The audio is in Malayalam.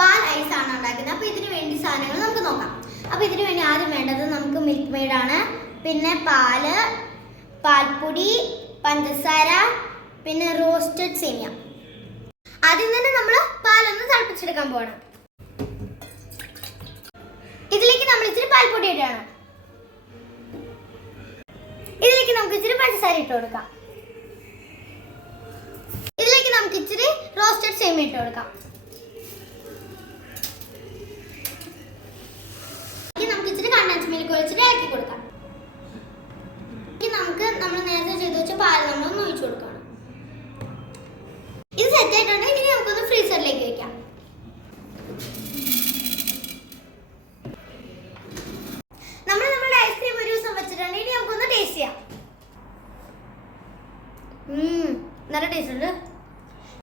പാൽ ഐസ് ആണ് ഉണ്ടാക്കുന്നത്. അപ്പോൾ ഇതിന് വേണ്ടി സാധനങ്ങൾ നമുക്ക് നോക്കാം. അപ്പോൾ ഇതിന് വേണ്ടി ആദ്യം വേണ്ടത് നമുക്ക് മിൽക്ക് മെയ്ഡ് ആണ്, പിന്നെ പാല്, പാൽപ്പൊടി, പഞ്ചസാര, പിന്നെ റോസ്റ്റഡ് സേമിയ. ആദ്യം തന്നെ നമ്മൾ പാലൊന്ന് തിളപ്പിച്ചെടുക്കാൻ പോകണം. ഇതിലേക്ക് നമ്മൾ ഇച്ചിരി പാൽപ്പൊടി ഇടണം. ഇതിലേക്ക് നമുക്ക് ഇച്ചിരി പഞ്ചസാര ഇട്ട് കൊടുക്കാം. ഇതിലേക്ക് നമുക്ക് ഇച്ചിരി റോസ്റ്റഡ് സേമിയ ഇട്ട് കൊടുക്കാം. നമുക്ക് ഇച്ചിരി കണ്ടൻസ് മിൽക്ക് ഒഴിച്ചിട്ട് ഇളക്കി കൊടുക്കാം. നമുക്ക് നമ്മൾ നേരത്തെ ചെയ്ത് വെച്ച പാൽ നമ്മളൊന്ന് ഒഴിച്ചു കൊടുക്കണം. ഇത് സെറ്റ് ആയിട്ടുണ്ട്. ഇനി നമുക്കൊന്ന് ഫ്രീസറിലേക്ക് വെക്കാം.